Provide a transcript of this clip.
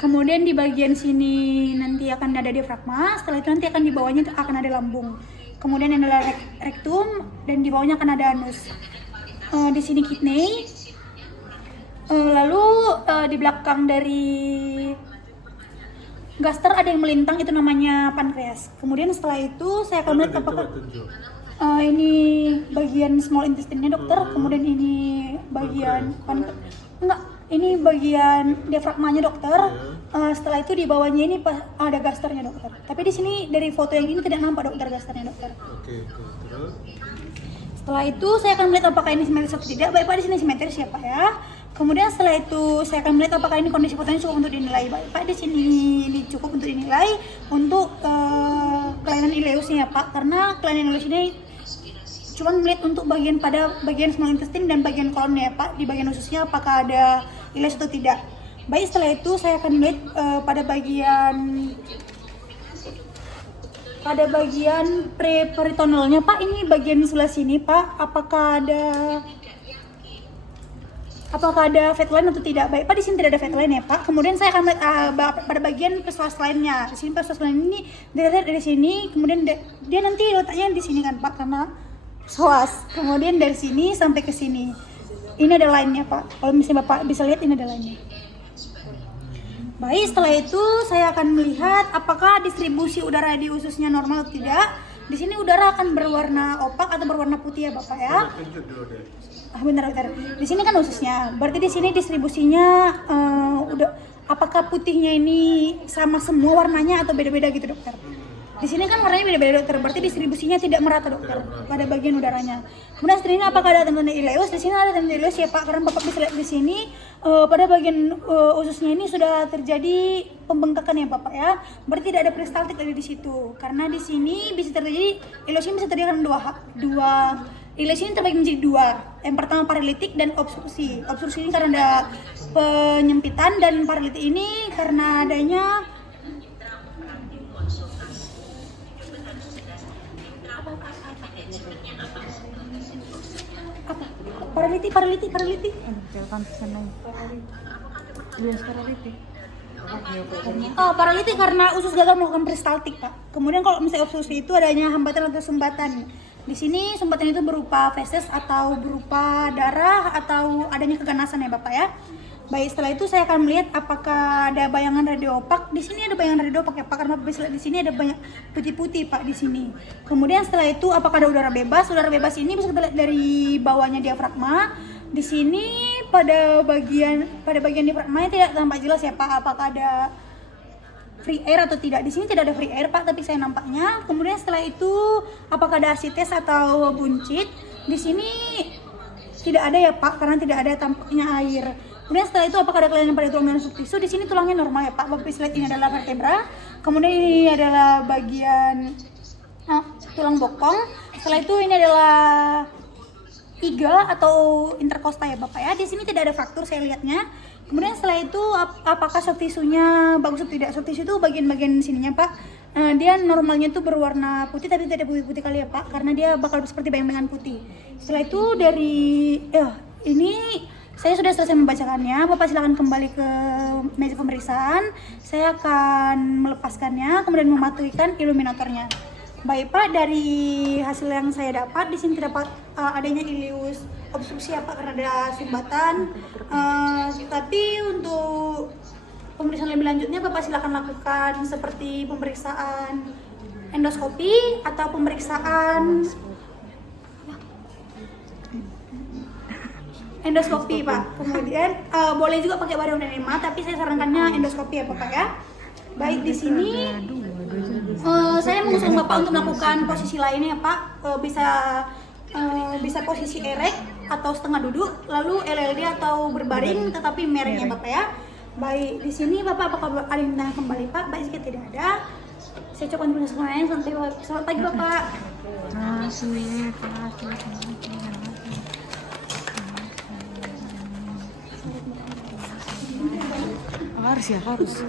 Kemudian di bagian sini nanti akan ada diafragma, setelah itu nanti akan di bawahnya akan ada lambung. Kemudian yang adalah rektum dan di bawahnya akan ada anus. Di sini kidney. Lalu di belakang dari gaster ada yang melintang, itu namanya pankreas. Kemudian setelah itu saya akan melihat apakah ini bagian small intestine-nya dokter, kemudian ini bagian ini bagian diafragmanya dokter. Setelah itu di bawahnya ini ada gasternya dokter. Tapi di sini dari foto yang ini tidak nampak dokter gasternya dokter. Oke, terus. Setelah itu saya akan melihat apakah ini simetris atau tidak. Baik Pak, di sini simetris ya Pak ya. Kemudian setelah itu saya akan melihat apakah ini kondisi fotonya cukup untuk dinilai. Baik Pak, di sini ini cukup untuk dinilai untuk kelainan ileusnya ya Pak. Karena kelainan ileus ini cuma melihat untuk bagian small intestine dan bagian kolonnya ya Pak. Di bagian ususnya apakah ada ileus atau tidak. Baik, setelah itu saya akan melihat pada bagian preperitonelnya Pak. Ini bagian sebelah sini Pak. Apakah ada fat line atau tidak? Baik Pak, di sini tidak ada fat line ya Pak. Kemudian saya akan melihat pada bagian psoas lainnya. Di sini psoas lain ini dilihat dari sini, kemudian dia nanti letaknya di sini kan Pak, karena psoas. Kemudian dari sini sampai ke sini. Ini ada line-nya Pak. Kalau misalnya Bapak bisa lihat ini ada line-nya. Baik, setelah itu saya akan melihat apakah distribusi udara di ususnya normal atau tidak. Di sini udara akan berwarna opak atau berwarna putih ya Bapak ya. Bentar. Di sini kan ususnya. Berarti di sini distribusinya apakah putihnya ini sama semua warnanya atau beda-beda gitu dokter? Di sini kan warnanya beda-beda dokter. Berarti distribusinya tidak merata dokter pada bagian udaranya. Kemudian setelah ini apakah ada tanda ileus? Di sini ada tanda ileus ya Pak. Karena Bapak bisa lihat di sini pada bagian ususnya ini sudah terjadi pembengkakan ya Bapak ya. Berarti tidak ada peristaltik lagi di situ. Karena di sini bisa terjadi ileusnya bisa terjadi karena dua ileus ini terbagi menjadi dua. Yang pertama paralitik dan obstruksi. Obstruksi ini karena ada penyempitan dan paralitik ini karena adanya paralitik. Paralitik karena usus gagal melakukan peristaltik Pak. Kemudian kalau misalnya obstruksi itu adanya hambatan atau sumbatan. Di sini sumbatan itu berupa feses atau berupa darah atau adanya keganasan ya Bapak ya. Baik, setelah itu saya akan melihat apakah ada bayangan radiopak. Di sini ada bayangan radiopak ya Pak, karena bisa lihat di sini ada banyak putih-putih Pak di sini. Kemudian setelah itu apakah ada udara bebas? Udara bebas ini bisa kita lihat dari bawahnya diafragma. Di sini pada bagian diafragmanya tidak tampak jelas ya Pak, apakah ada free air atau tidak. Di sini tidak ada free air Pak, tapi saya nampaknya. Kemudian setelah itu apakah ada asites atau buncit? Di sini tidak ada ya Pak, karena tidak ada tampaknya air. Kemudian setelah itu apakah ada kelainan pada tulang dan subtisu? Di sini tulangnya normal ya Pak. Bapak bisa lihat ini adalah vertebra. Kemudian ini adalah bagian tulang bokong. Setelah itu ini adalah iga atau interkosta ya Bapak ya. Di sini tidak ada fraktur saya lihatnya. Kemudian setelah itu apakah soft tisunya bagus atau tidak? Soft tisu itu bagian-bagian sininya Pak. Dia normalnya itu berwarna putih tapi tidak putih-putih kali ya Pak, karena dia bakal seperti bayang-bayangan putih. Setelah itu dari ini saya sudah selesai membacakannya. Bapak silakan kembali ke meja pemeriksaan. Saya akan melepaskannya kemudian mematikan iluminatornya. Baik Pak, dari hasil yang saya dapat di sini terdapat adanya ileus obstruksi ya Pak, karena ada sumbatan. Tapi untuk pemeriksaan lebih lanjutnya Bapak silakan lakukan seperti pemeriksaan endoskopi atau pemeriksaan endoskopi Pak. Kemudian boleh juga pakai barium enema, tapi saya sarankannya endoskopi ya Bapak ya. Baik, di sini saya mengusulkan Bapak untuk melakukan posisi lainnya ya Pak. Bisa posisi erek atau setengah duduk, lalu LLD atau berbaring tetapi mereng ya Bapak ya. Baik, di sini Bapak apakah ada yang tanya kembali Pak? Baik, jika tidak ada, saya ucapkan terima kasih. Selamat pagi Bapak. Harus.